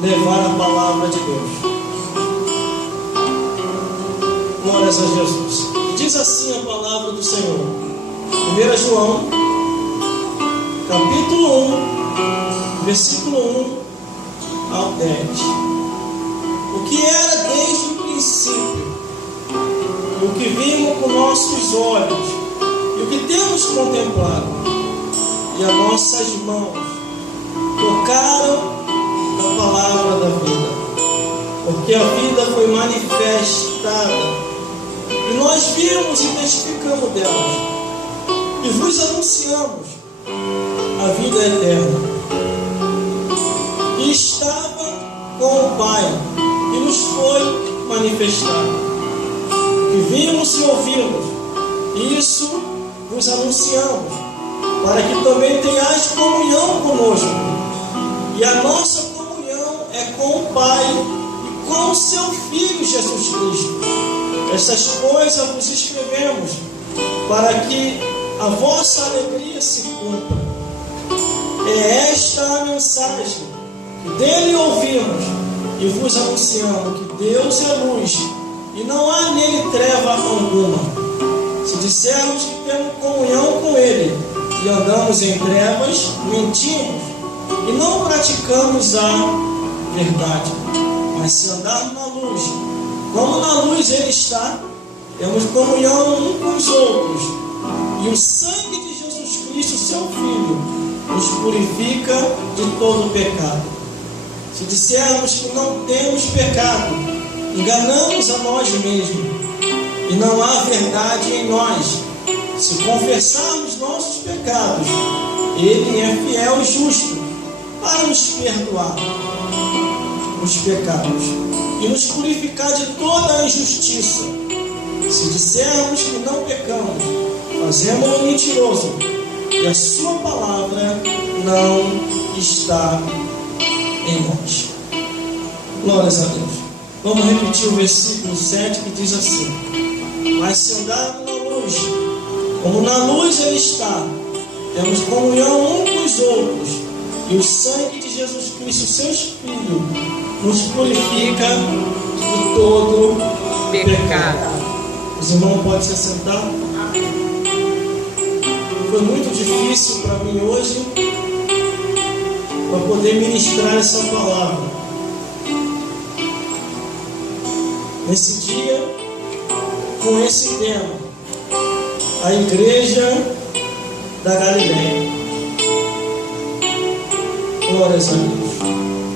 levar a palavra de Deus. Glórias a Jesus. E diz assim a palavra do Senhor. 1 João, capítulo 1, versículo 1 ao 10. O que era desde o princípio, o que vimos com nossos olhos, e o que temos contemplado, e as nossas mãos tocaram na palavra da vida, porque a vida foi manifestada, e nós vimos e testificamos delas, e vos anunciamos a vida eterna, que estava com o Pai, e nos foi manifestada, que vimos e ouvimos, e isso vos anunciamos, para que também tenhais comunhão conosco. E a nossa comunhão é com o Pai e com o seu Filho Jesus Cristo. Essas coisas vos escrevemos para que a vossa alegria se cumpra. É esta a mensagem que dele ouvimos e vos anunciamos, que Deus é luz e não há nele treva alguma. Se dissermos que temos comunhão com ele e andamos em trevas, mentimos e não praticamos a verdade. Mas se andarmos na luz, como na luz ele está, temos comunhão uns com os outros, e o sangue de Jesus Cristo, seu Filho, nos purifica de todo pecado. Se dissermos que não temos pecado, enganamos a nós mesmos, e não há verdade em nós. Se confessarmos nossos pecados, ele é fiel e justo para nos perdoar os pecados e nos purificar de toda a injustiça. Se dissermos que não pecamos, fazemos-o mentiroso, e a sua palavra não está em nós. Glórias a Deus. Vamos repetir o versículo 7, que diz assim: mas se andarmos na luz, como na luz ele está, temos comunhão uns com os outros, e o sangue de Jesus Cristo, seu Filho, nos purifica de todo pecado. Os irmãos podem se sentar. Foi muito difícil para mim hoje para poder ministrar essa palavra. Nesse dia, com esse tema, a Igreja da Galileia. Glórias a Deus.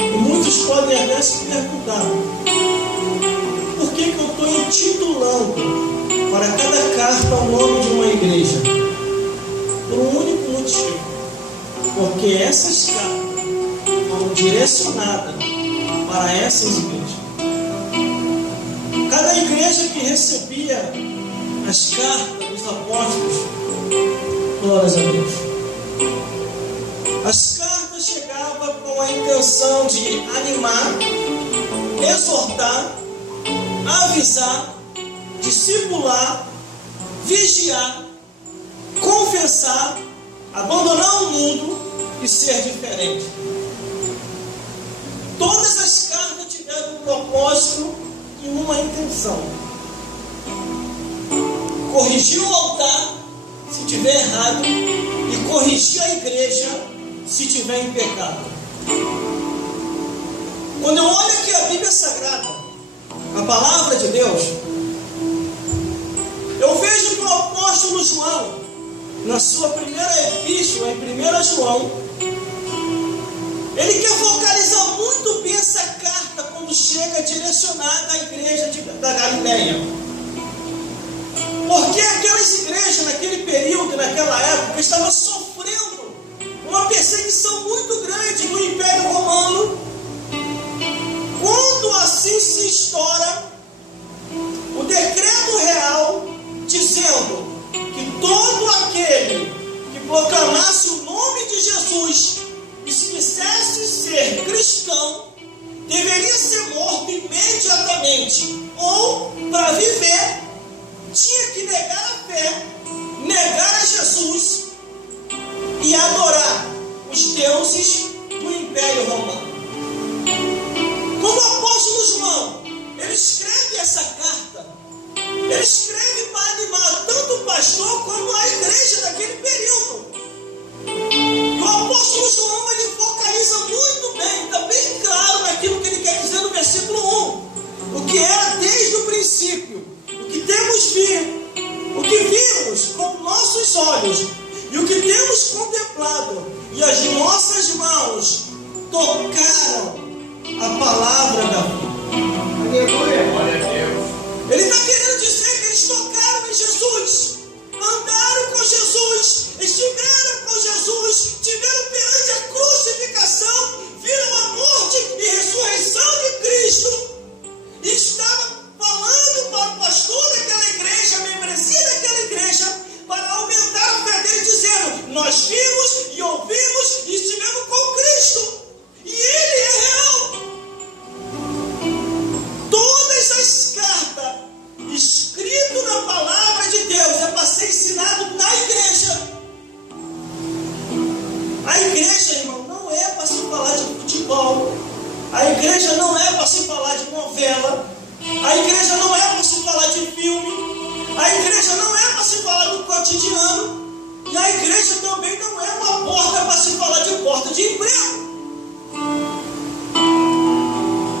E muitos podem até se perguntar: por que eu estou intitulando para cada carta o nome de uma igreja? Por um único motivo: porque essas cartas foram direcionadas para essas igrejas. Cada igreja que recebia as cartas dos apóstolos, glórias a Deus, as cartas chegavam com a intenção de animar, exortar, avisar, discipular, vigiar, confessar, abandonar o mundo e ser diferente. Todas as cartas tiveram um propósito e uma intenção: corrigir o altar se tiver errado e corrigir a igreja se tiver em pecado. Quando eu olho aqui a Bíblia Sagrada, a palavra de Deus, eu vejo que o apóstolo João, na sua primeira epístola, em 1 João, ele quer focalizar muito bem essa carta quando chega direcionada à igreja da Galileia. Porque aquelas igrejas, naquele período, naquela época, estavam sofrendo uma perseguição muito grande do Império Romano. Quando assim se estoura o decreto real dizendo que todo aquele que proclamasse o nome de Jesus e se dissesse ser cristão deveria ser morto imediatamente, ou para viver tinha que negar a fé, negar a Jesus e adorar os deuses do Império Romano. Ele está querendo dizer que eles tocaram em Jesus, andaram com Jesus, estiveram com Jesus, tiveram perante a crucificação, viram a morte e ressurreição de Cristo, e estavam falando para o pastor daquela igreja, a membresia daquela igreja, para aumentar a fé dele, dizendo: nós vimos e ouvimos e estivemos com Cristo, e Ele é real. Todas as cartas escritas na palavra de Deus é para ser ensinado na igreja. A igreja, irmão, não é para se falar de futebol, a igreja não é para se falar de novela, a igreja não é para se falar de filme, a igreja não é para se falar do cotidiano, e a igreja também não é uma porta para se falar de porta de emprego.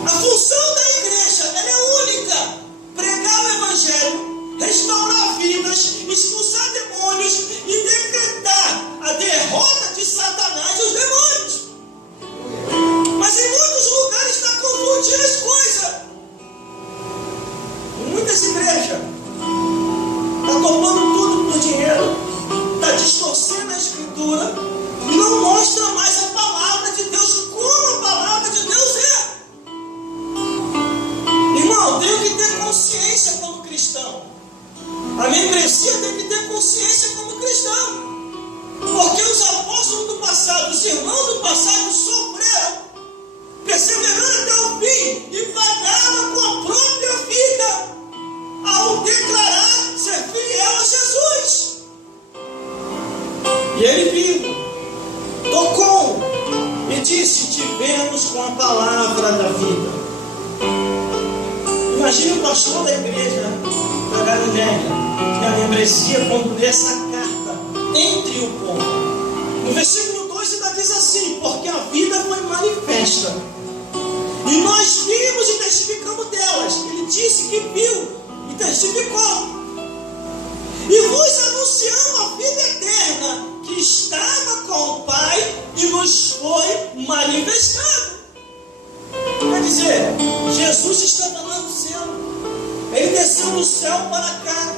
A função da igreja, ela é única: pregar o evangelho, restaurar vidas, expulsar demônios e decretar a derrota de Satanás e os demônios. Mas em muitos lugares está confundindo as coisas. Em muitas igrejas está tomando tudo por dinheiro, está distorcendo a escritura e não mostra mais a palavra de Deus como a palavra de Deus é. Irmão, tenho que ter consciência como cristão. A membresia tem que ter consciência como cristão. Porque os apóstolos do passado, os irmãos do passado sofreram, perseverando até o fim e pagaram com a própria vida ao declarar ser fiel a Jesus. E ele viu, tocou e disse: tivemos com a palavra da vida. Imagine o pastor da igreja da Galileia, que a membresia, quando lê essa carta entre o povo. No versículo 2 ainda diz assim: porque a vida foi manifesta, e nós vimos e testificamos delas. Ele disse que viu e testificou. E vos anunciamos a vida eterna, que estava com o Pai e nos foi manifestada. Quer dizer, Jesus estava lá no céu. Ele desceu do céu para cá,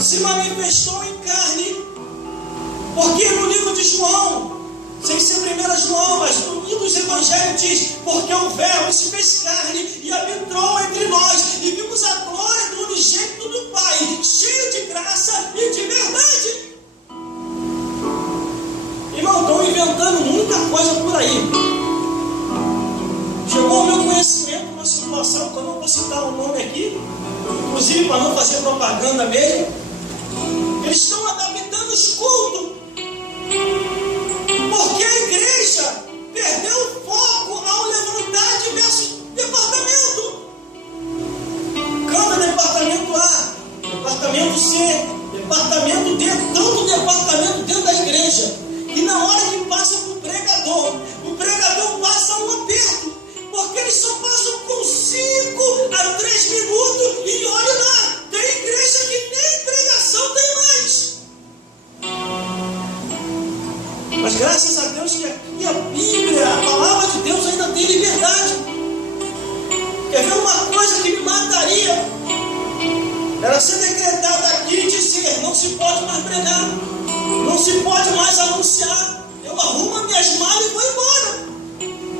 se manifestou em carne. Porque no livro de João, sem ser 1 João, mas no livro dos Evangelhos diz: porque o Verbo se fez carne e habitou entre nós, e vimos a glória do unigênito do Pai, cheio de graça e de verdade. Irmão, estão inventando muita coisa por aí. Chegou ao meu conhecimento uma situação que eu não vou citar o nome aqui, inclusive para não fazer propaganda mesmo. Eles estão adaptando os cultos, porque a igreja perdeu o foco ao levantar diversos departamentos. Cada departamento A, departamento C, departamento D, tanto departamento dentro da igreja. E na hora que passa para o pregador passa um aperto, porque eles só passam com 5 a 3 minutos e olha lá, tem igreja que nem pregação tem mais. Mas graças a Deus que aqui a Bíblia, a palavra de Deus ainda tem liberdade. Quer ver uma coisa que me mataria? Era ser decretada aqui e dizer: não se pode mais pregar, não se pode mais anunciar. Eu arrumo minhas malas e vou embora.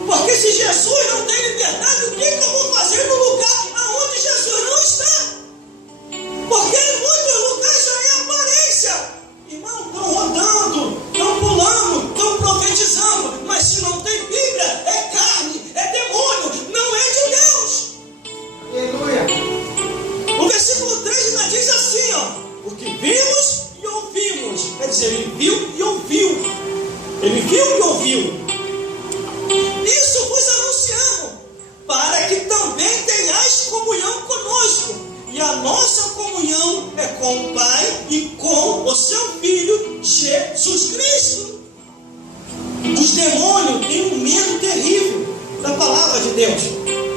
Porque se Jesus não tem liberdade, o que eu vou fazer no lugar aonde Jesus não está? Porque em muitos lugares já é aparência. Irmão, estão rodando, estão pulando, estão profetizando, mas se não tem Bíblia, é carne, é demônio, não é de Deus. Aleluia. O versículo 3 ainda diz assim, ó: porque vimos e ouvimos. Quer dizer, ele viu e ouviu. Ele viu e ouviu. Isso vos anunciamos, para que também tenhais comunhão conosco. E a nossa comunhão é com o Pai e com o seu Filho, Jesus Cristo. Os demônios têm um medo terrível da palavra de Deus,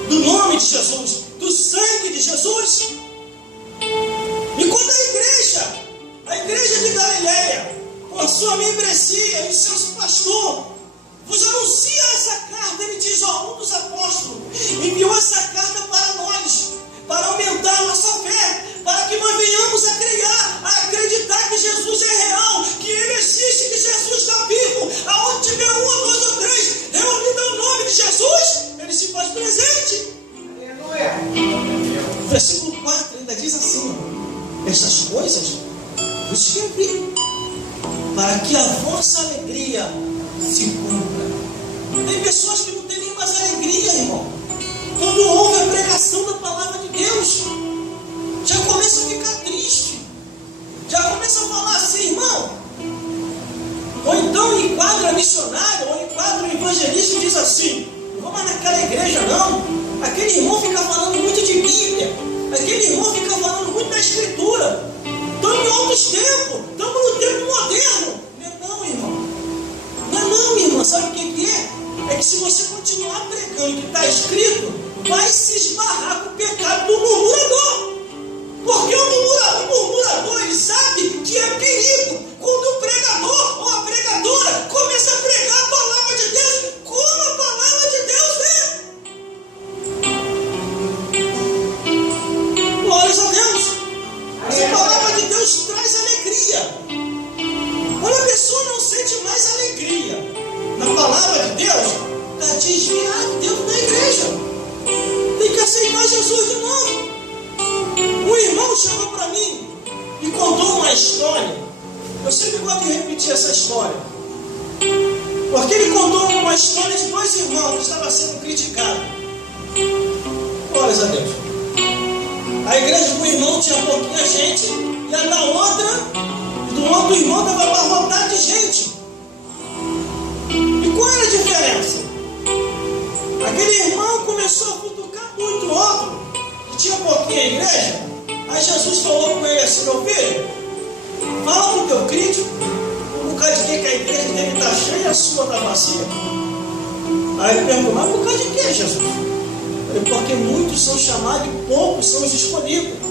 do nome de Jesus, do sangue de Jesus. E quando a igreja de Galileia, com a sua membresia e seus pastores, vos anuncia essa carta, ele diz: ó, um dos apóstolos enviou essa carta para nós, para aumentar a nossa fé. O versículo 4 ainda diz assim: estas coisas vos escrevi, para que a vossa alegria se cumpra. Tem pessoas que não têm nem mais alegria, irmão. Quando ouve a pregação da palavra de Deus, já começa a ficar triste, já começa a falar assim, irmão. Ou então enquadra missionário, ou enquadra evangelista e diz assim: não vou mais naquela igreja não, aquele irmão fica falando muito de Bíblia, aquele irmão fica falando muito da Escritura. Estamos em outros tempos, estamos no tempo moderno. Não, irmão. Não, irmão. Sabe o que é? É que se você continuar pregando o que está escrito, vai se esbarrar com o pecado do murmurador. Porque o murmurador, ele sabe que é perigo quando o pregador ou a pregadora começa a pregar a palavra de Deus como a palavra de Deus é. Glórias a Deus. Essa palavra de Deus traz alegria. Quando a pessoa não sente mais alegria na palavra de Deus, está desviado dentro da igreja. Tem que aceitar Jesus de novo. Um irmão chegou para mim e contou uma história. Eu sempre gosto de repetir essa história, porque ele contou uma história de dois irmãos que estavam sendo criticados. Glórias a Deus. A igreja do irmão tinha pouquinha gente, e a da outra, do outro irmão, estava abarrotada de gente. E qual era a diferença? Aquele irmão começou a futucar muito o outro, que tinha pouquinha igreja. Aí Jesus falou com ele assim: meu filho, fala para o teu crítico, por causa de que a igreja dele está cheia e a sua está vazia. Aí ele perguntou: mas por causa de que, Jesus? Eu falei: porque muitos são chamados e poucos são os escolhidos.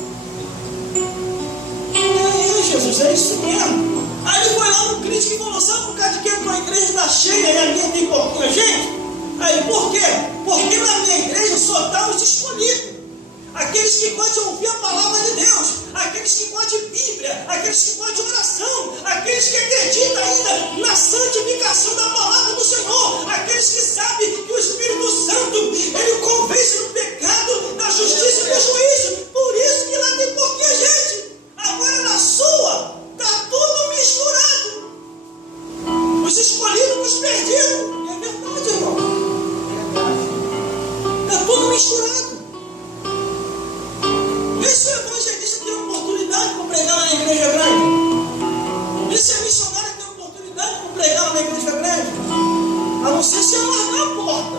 Jesus, é isso mesmo. Aí ele foi lá no crítico e falou: sabe por causa de que a tua igreja está cheia e a minha tem pouquinha gente? Aí, por quê? Porque na minha igreja só estão os escolhidos. Aqueles que gostam de ouvir a palavra de Deus, aqueles que gostam de Bíblia, aqueles que gostam de oração, aqueles que acreditam ainda na santificação da palavra do Senhor, aqueles que sabem que o Espírito Santo, ele convence do pecado, da justiça e do juízo. Por isso que lá tem pouquinha gente. Agora na sua, está tudo misturado. Os escolhidos com os perdidos. E é verdade, irmão. Está tudo misturado. Vê se o evangelista tem oportunidade para pregar na igreja grande. Vê se a missionária tem oportunidade para pregar na igreja grande. A não ser se alargar a porta.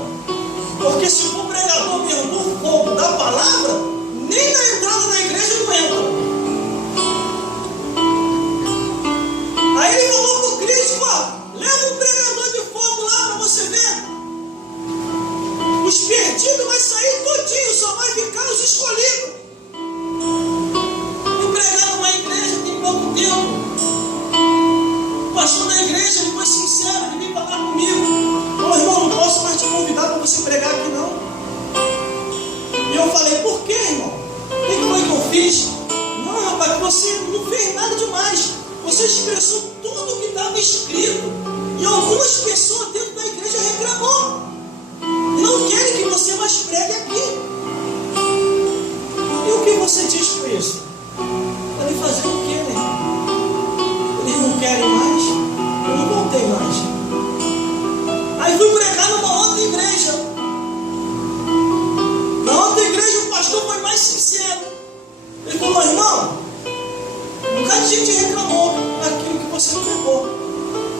Porque se for pregador mesmo do fogo da palavra, nem na entrada da igreja não entra. Aí ele falou para o crítico: ó, leva um pregador de fogo lá para você ver. Os perdidos vai sair todinho, só vai ficar os escolhidos. Eu pregar numa igreja tem pouco tempo. O pastor da igreja, ele foi sincero, ele veio falar comigo: ô irmão, não posso mais te convidar para você pregar aqui não. E eu falei: por quê, irmão? O que foi que eu fiz? Não, rapaz, você não fez nada demais. Você expressou tudo o que estava escrito. E algumas pessoas dentro da igreja reclamou. Não querem que você mais pregue aqui. E o que você diz com isso? Ele fazer o quê, né? Eles não querem mais? Eu não voltei mais. Aí fui pregar numa outra igreja. Na outra igreja o pastor foi mais sincero. Ele falou: irmão, um bocado de gente reclamou daquilo que você pregou,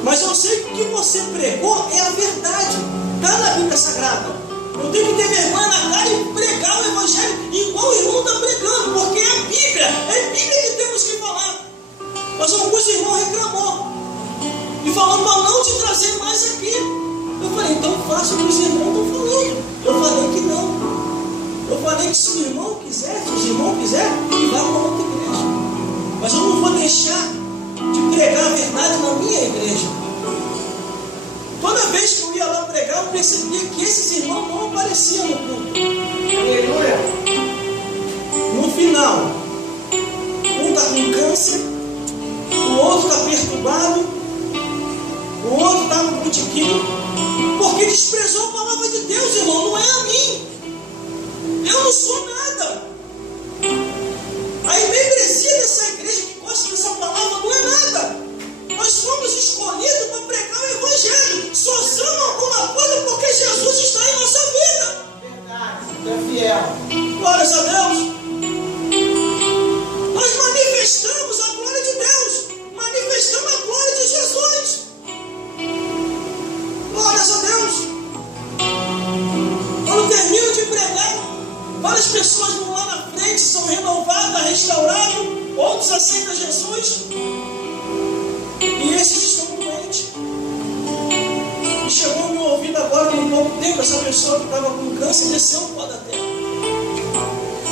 mas eu sei que o que você pregou é a verdade. Está na Bíblia Sagrada. Eu tenho que ter vergonha na cara e pregar o Evangelho igual o irmão está pregando, porque é a Bíblia. É a Bíblia que temos que falar. Mas alguns irmãos reclamou e falando para não te trazer mais aqui. Eu falei: então faça o que os irmãos estão falando. Eu falei que não. Eu falei que se o irmão quiser, se os irmãos quiserem, que vá para outra igreja. Mas eu não vou deixar de pregar a verdade na minha igreja. Toda vez que eu ia lá pregar, eu percebia que esses irmãos não apareciam no culto. Aleluia! No final, um está com câncer, o outro está perturbado, o outro está no botiquim, porque desprezou a palavra de Deus, irmão. Não é a mim. Eu não sou nada. é fiel. Glórias a Deus. Nós manifestamos a glória de Deus. Manifestamos a glória de Jesus. Glórias a Deus. Quando termino de pregar, várias pessoas vão lá na frente, são renovadas, restauradas, outros aceitam Jesus, e esses estão doentes. E chegou ao meu ouvido agora, em pouco tempo, essa pessoa que estava com câncer desceu no pó da terra.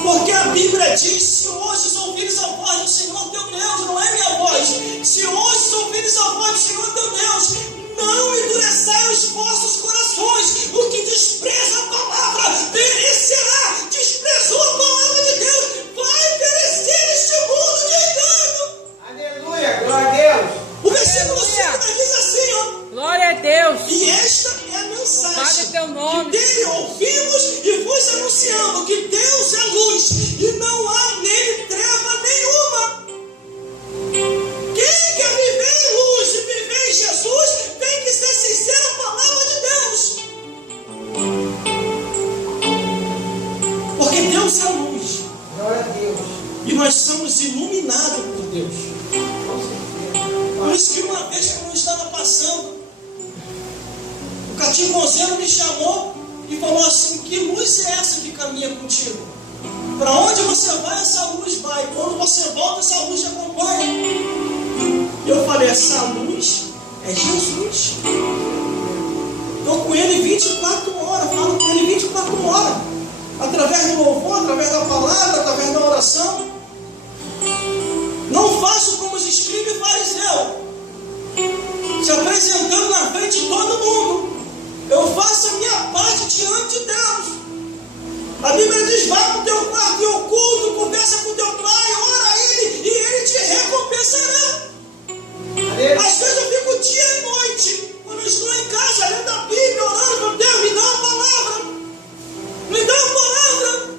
Porque a Bíblia diz: se hoje ouvires a voz do Senhor teu Deus, não é minha voz, se hoje ouvires a voz do Senhor teu Deus, não endureçai os vossos corações. O que despreza a palavra perecerá. Desprezou a palavra de Deus, vai perecer neste mundo de engano. Aleluia, glória a Deus. O versículo 5 diz assim, ó: glória a Deus. e esta é a mensagem Fale teu nome. que dele ouvimos e vos anunciamos, que Deus é luz e não há nele treva nenhuma. Quem quer viver em luz e viver em Jesus tem que ser sincero à palavra de Deus. Porque Deus é luz. Glória a Deus. E nós somos iluminados por Deus. Por isso que uma vez que eu estava passando, o cativonzeiro me chamou e falou assim: que luz é essa que caminha contigo? Para onde você vai, essa luz vai. Quando você volta, essa luz te acompanha. E eu falei: essa luz é Jesus. Estou com ele 24 horas, falo com ele 24 horas. Através do louvor, através da palavra, através da oração. Não faço como os escribas e fariseus, se apresentando na frente de todo mundo. Eu faço a minha parte diante de Deus. A Bíblia diz: vai para o teu quarto e oculto, conversa com o teu pai, ora a ele e ele te recompensará. Às vezes eu fico dia e noite, quando eu estou em casa, lendo a Bíblia, orando para Deus: me dá uma palavra, me dá uma palavra.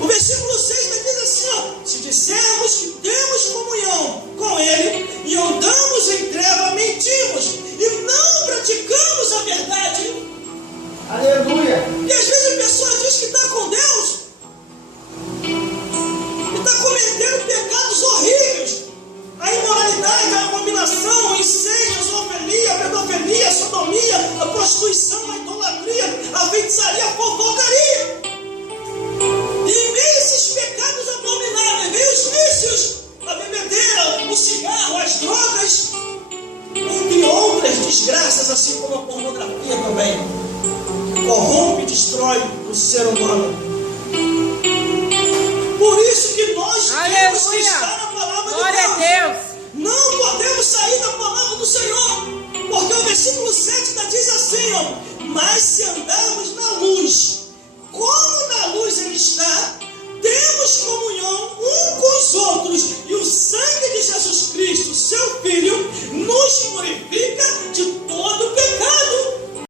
O versículo 6 diz assim, ó: se dissermos que temos comunhão com ele e andamos em treva, mentimos e não praticamos a verdade. Aleluia. E às vezes a pessoa diz que está com Deus e está cometendo pecados horríveis: a imoralidade, a abominação, o incesto, a zoofilia, a pedofilia, a sodomia, a prostituição, a idolatria, a feitiçaria, a fofocaria. E em meio a esses pecados abomináveis, vem os vícios, a bebedeira, o cigarro, as drogas, entre outras desgraças, assim como a pornografia também, que corrompe e destrói o ser humano. Por isso que nós temos que estar na palavra glória de Deus. a Deus. Não podemos sair da palavra do Senhor, porque o versículo 7 diz assim, ó: mas se andarmos na luz,